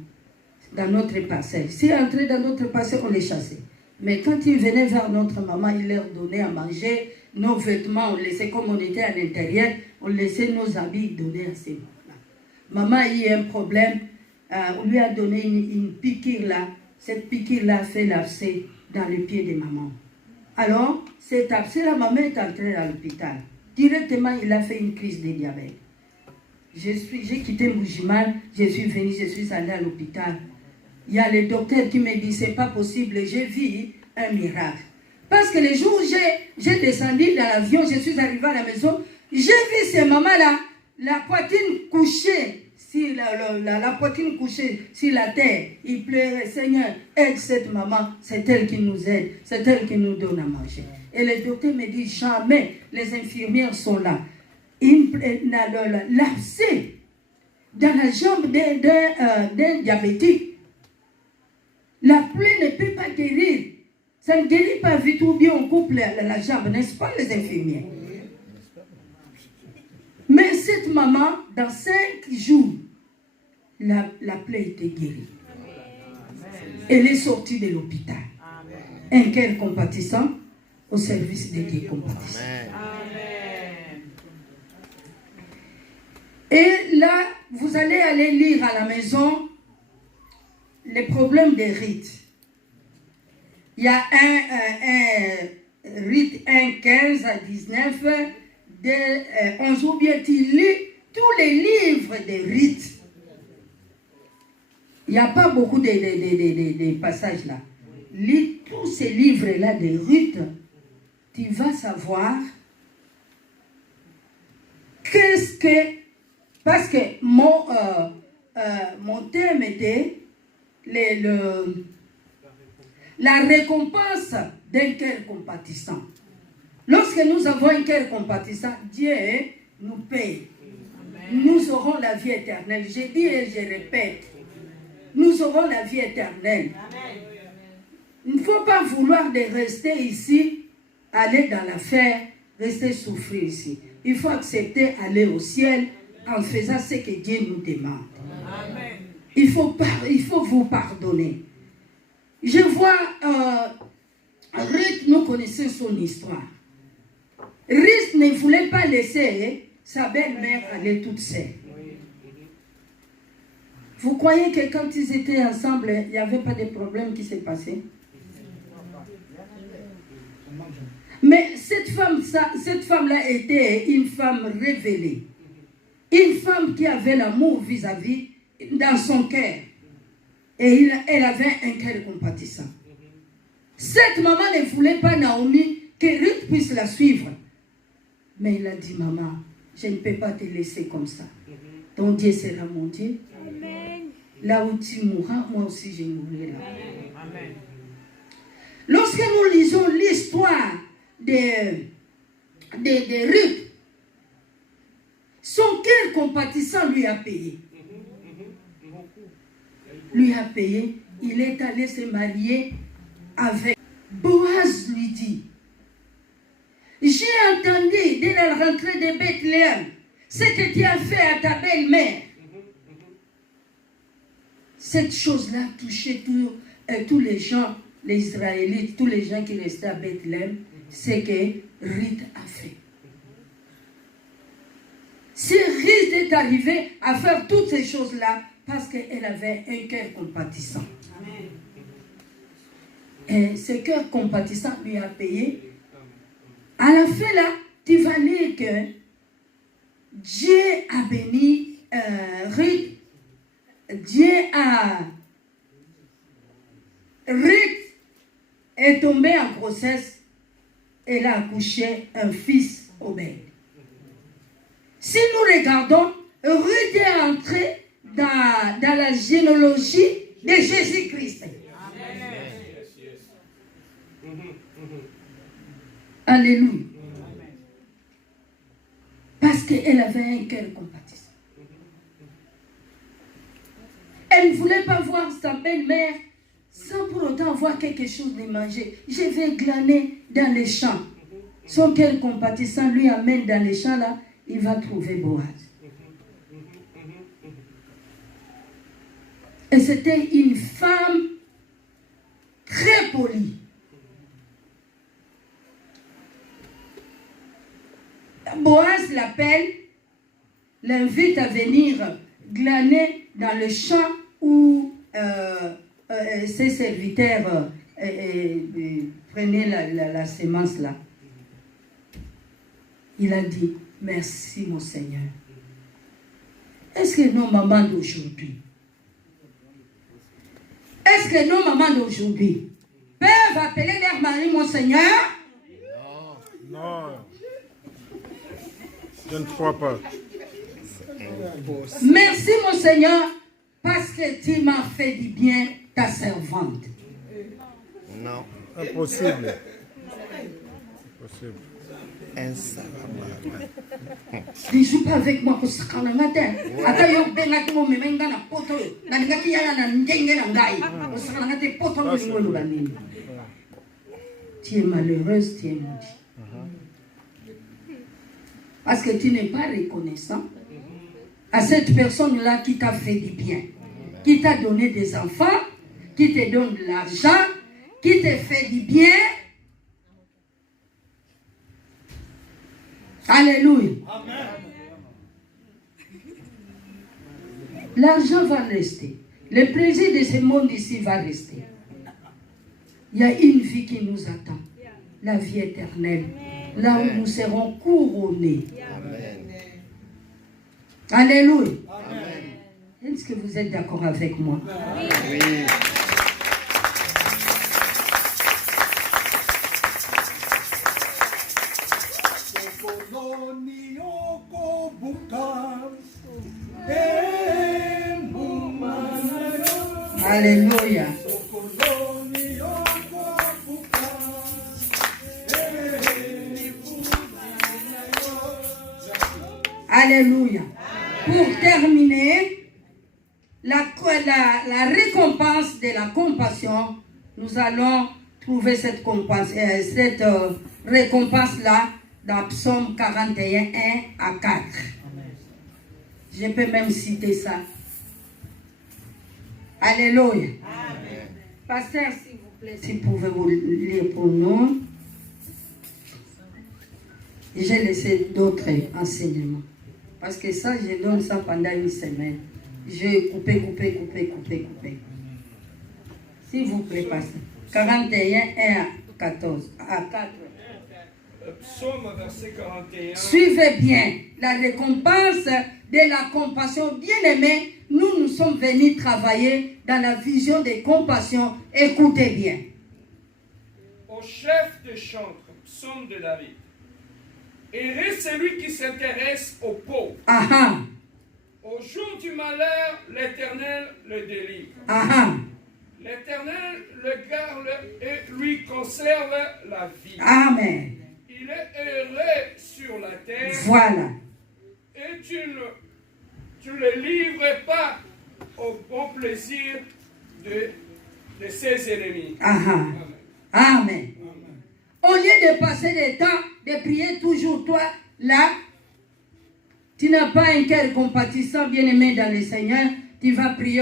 dans notre parcelle. S'ils entraient dans notre parcelle, on les chassait. Mais quand ils venaient vers notre maman, ils leur donnaient à manger, nos vêtements, on laissait, comme on était à l'intérieur, on laissait nos habits donner à ces mamans-là. Maman a eu un problème, on lui a donné une piqûre là. Cette piqûre-là fait l'abcès dans le pied de maman. Alors, cet abcès-là, maman est entrée à l'hôpital. Directement, il a fait une crise de diabète. J'ai quitté Moujimal, je suis venue, je suis allée à l'hôpital. Il y a le docteur qui me dit, c'est pas possible, j'ai vu un miracle. Parce que le jour où j'ai descendu dans l'avion, je suis arrivée à la maison, j'ai vu ces mamans-là, la poitrine couchée si la poitrine couchée sur la terre, il pleurait, Seigneur, aide cette maman, c'est elle qui nous aide, c'est elle qui nous donne à manger. Et le docteur me dit, jamais les infirmières sont là. L'abcès dans la jambe d'un diabétique, la plaie ne peut pas guérir. Ça ne guérit pas vite ou bien on coupe la jambe, n'est-ce pas les infirmières? Mais cette maman, dans 5 jours, la plaie était guérie. Elle est sortie de l'hôpital. Un cœur compatissant au service des dieux compatissants. Et là, vous allez aller lire à la maison les problèmes des rites. Il y a un rite 1, 15 à 19, de 11 ou bien tu lis tous les livres des rites. Il n'y a pas beaucoup de passages là. Lis tous ces livres-là des rites, tu vas savoir qu'est-ce que... Parce que mon thème était la récompense d'un cœur compatissant. Lorsque nous avons un cœur compatissant, Dieu nous paye. Nous aurons la vie éternelle. Je dis et je répète, nous aurons la vie éternelle. Il ne faut pas vouloir de rester ici, aller dans l'affaire, rester souffrir ici. Il faut accepter aller au ciel en faisant ce que Dieu nous demande. Amen. Il faut vous pardonner. Je vois Ruth, nous connaissons son histoire. Ruth ne voulait pas laisser sa belle-mère aller toute seule. Vous croyez que quand ils étaient ensemble, il n'y avait pas de problème qui s'est passé? Mais cette femme-là était une femme révélée. Une femme qui avait l'amour vis-à-vis dans son cœur. Et elle avait un cœur compatissant. Cette maman ne voulait pas Naomi que Ruth puisse la suivre. Mais il a dit, maman, je ne peux pas te laisser comme ça. Ton Dieu sera mon Dieu. Amen. Là où tu mourras, moi aussi je mourrai là. Amen. Lorsque nous lisons l'histoire de Ruth, son cœur compatissant lui a payé. Lui a payé. Il est allé se marier avec Boaz. Lui dit, j'ai entendu dès la rentrée de Bethléem ce que tu as fait à ta belle-mère. Cette chose-là touchait tous les gens, les Israélites, tous les gens qui restaient à Bethléem, c'est que Ruth a fait. Si Ruth est arrivée à faire toutes ces choses-là, parce qu'elle avait un cœur compatissant. Amen. Et ce cœur compatissant lui a payé. À la fin là, tu vas lire que Dieu a béni Ruth. Ruth est tombée en grossesse. Elle a accouché un fils Obed. Si nous regardons, Ruth est entrée dans la généalogie de Jésus-Christ. Alléluia. Parce qu'elle avait un cœur compatissant. Elle ne voulait pas voir sa belle-mère sans pour autant avoir quelque chose de manger. Je vais glaner dans les champs. Son cœur compatissant lui amène dans les champs là, il va trouver Boaz. Et c'était une femme très polie. Boaz l'appelle, l'invite à venir glaner dans le champ où ses serviteurs prenaient la semence là. Il a dit, merci mon Seigneur. Est-ce que nos mamans d'aujourd'hui, peuvent appeler leur mari mon Seigneur? Non. Je ne crois pas. Merci mon Seigneur, parce que tu m'as fait du bien, ta servante. Non. Impossible. Ne joue pas avec moi pour ce qu'on a matin. Attends, yo benga tu mo memenga na poto. Na ngaki yana na ndenge na ngai. Pour ce qu'on a matin poto mo lo banini. Tu es malheureuse, tu es maudite. Parce que tu n'es pas reconnaissant à cette personne-là qui t'a fait du bien, qui t'a donné des enfants, qui te donne de l'argent, qui te fait du bien. Alléluia. Amen. L'argent va rester. Le plaisir de ce monde ici va rester. Il y a une vie qui nous attend. La vie éternelle. Là où nous serons couronnés. Amen. Alléluia. Amen. Est-ce que vous êtes d'accord avec moi? Oui. Alléluia. Alléluia. Pour terminer, la récompense de la compassion, nous allons trouver cette récompense-là dans Psaume 41, 1 à 4. Je peux même citer ça. Alléluia. Amen. Pasteur, s'il vous plaît, si vous pouvez vous lire pour nous. Et j'ai laissé d'autres enseignements. Parce que ça, je donne ça pendant une semaine. Je couper. S'il vous plaît, pasteur. 41, 1 à 14. À 4. Psaume verset 41. Suivez bien la récompense de la compassion. Bien-aimés, nous sommes venus travailler dans la vision de compassion. Écoutez bien. Au chef de chantre, psaume de David. Heureux celui qui s'intéresse aux pauvres. Aha. Au jour du malheur, l'Éternel le délivre. Aha. L'Éternel le garde et lui conserve la vie. Amen. Il est heureux sur la terre. Voilà. Et tu ne le livres pas au bon plaisir de ses ennemis. Aha. Amen. Amen. Au lieu de passer le temps de prier toujours, toi, là, tu n'as pas un cœur compatissant, bien-aimé dans le Seigneur. Tu vas prier,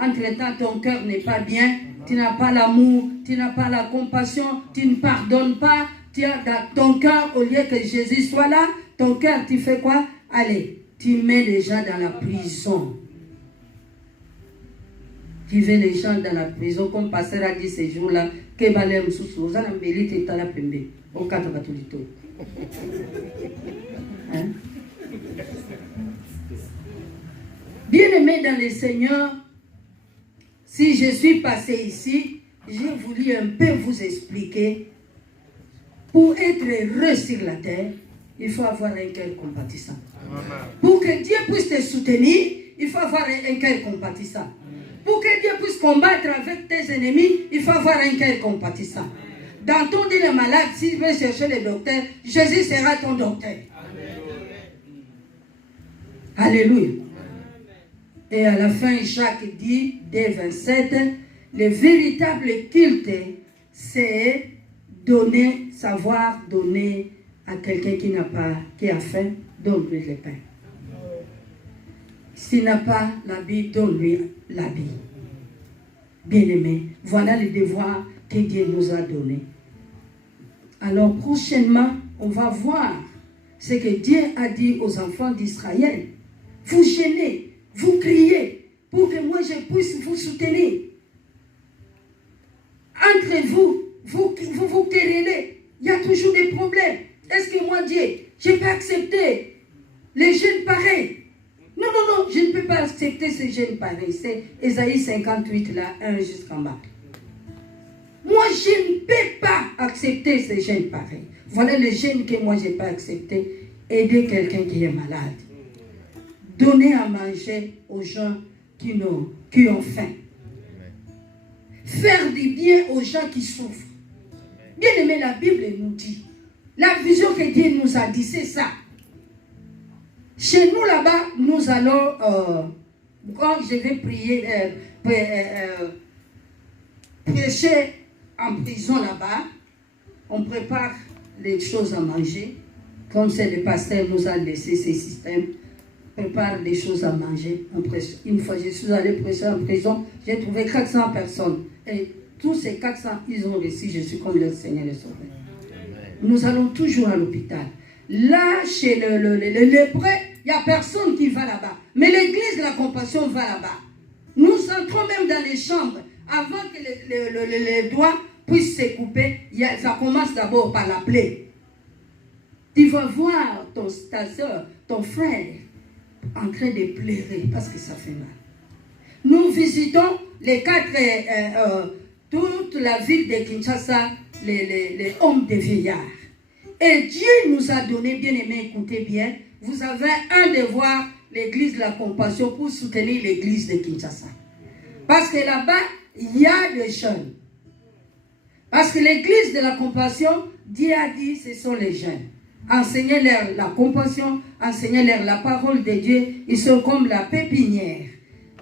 entre-temps, ton cœur n'est pas bien. Tu n'as pas l'amour, tu n'as pas la compassion, tu ne pardonnes pas. Tu as dans ton cœur, au lieu que Jésus soit là, ton cœur, tu fais quoi? Allez, tu mets les gens dans la prison. Tu mets les gens dans la prison, comme pasteur a dit ces jours-là, que balem sous la mérite est à la pembe, au cadre catholique. Hein? Bien-aimé dans le Seigneur, si je suis passé ici, j'ai voulu un peu vous expliquer. Pour être heureux sur la terre, il faut avoir un cœur compatissant. Pour que Dieu puisse te soutenir, il faut avoir un cœur compatissant. Pour que Dieu puisse combattre avec tes ennemis, il faut avoir un cœur compatissant. Dans ton dit le malade, s'il veut chercher le docteur, Jésus sera ton docteur. Alléluia. Et à la fin, Jacques dit, dès 27, le véritable culte, c'est donner, savoir donner à quelqu'un qui a faim, donne-lui le pain. S'il n'a pas l'habit, donne-lui l'habit. Bien-aimé, voilà le devoir que Dieu nous a donné. Alors prochainement, on va voir ce que Dieu a dit aux enfants d'Israël. Vous gênez, vous criez, pour que moi je puisse vous soutenir. Entre vous, vous querellez. Il y a toujours des problèmes. Est-ce que moi, Dieu, je peux accepter les jeunes pareils? Non, je ne peux pas accepter ces jeunes pareils. C'est Ésaïe 58, là, 1 jusqu'en bas. Moi, je ne peux pas accepter ces jeunes pareils. Voilà les jeunes que moi, je n'ai pas accepté. aider quelqu'un qui est malade, donner à manger aux gens qui ont faim, faire du bien aux gens qui souffrent. Bien aimé, la Bible nous dit, la vision que Dieu nous a dit, c'est ça. Chez nous là-bas, nous allons, quand je vais prier, prêcher en prison là-bas, on prépare les choses à manger. Comme c'est le pasteur nous a laissé ces systèmes, prépare les choses à manger. Une fois, je suis allé prêcher en prison, j'ai trouvé 400 personnes. Et tous ces 400, ils ont reçu Jésus comme leur Seigneur et Sauveur. Nous allons toujours à l'hôpital. Là, chez le lépreux, il n'y a personne qui va là-bas. Mais l'église de la compassion va là-bas. Nous entrons même dans les chambres. Avant que les doigts puissent se couper, ça commence d'abord par la plaie. Tu vas voir ta soeur, ton frère, en train de pleurer parce que ça fait mal. Nous visitons toute la ville de Kinshasa, les hommes de vieillards. Et Dieu nous a donné, bien aimé, écoutez bien, vous avez un devoir, l'église de la compassion, pour soutenir l'église de Kinshasa. Parce que là-bas, il y a des jeunes. Parce que l'église de la compassion, Dieu a dit, ce sont les jeunes. Enseignez-leur la compassion, enseignez-leur la parole de Dieu. Ils sont comme la pépinière.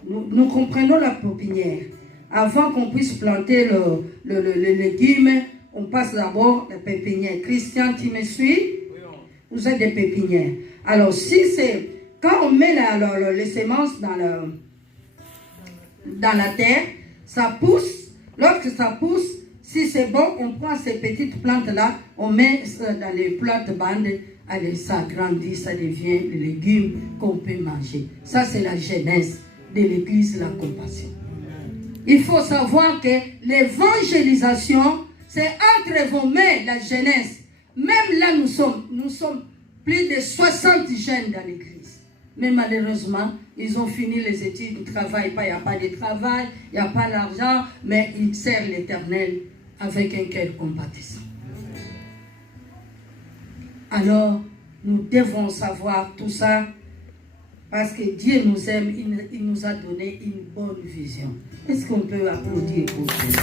Nous comprenons la pépinière. Avant qu'on puisse planter le légume, on passe d'abord la pépinière. Christian, tu me suis? Vous êtes des pépinières. Alors, quand on met les semences dans la terre, ça pousse. Lorsque ça pousse, si c'est bon, on prend ces petites plantes-là, on met dans les plates-bandes, allez, ça grandit, ça devient le légume qu'on peut manger. Ça, c'est la genèse de l'église de la compassion. Il faut savoir que l'évangélisation, c'est entre vos mains, la jeunesse. Même là, nous sommes plus de 60 jeunes dans l'église. Mais malheureusement, ils ont fini les études, ils ne travaillent pas, il n'y a pas de travail, il n'y a pas d'argent, mais ils servent l'Éternel avec un cœur compatissant. Alors, nous devons savoir tout ça, parce que Dieu nous aime, il nous a donné une bonne vision. Est-ce qu'on peut applaudir pour Dieu?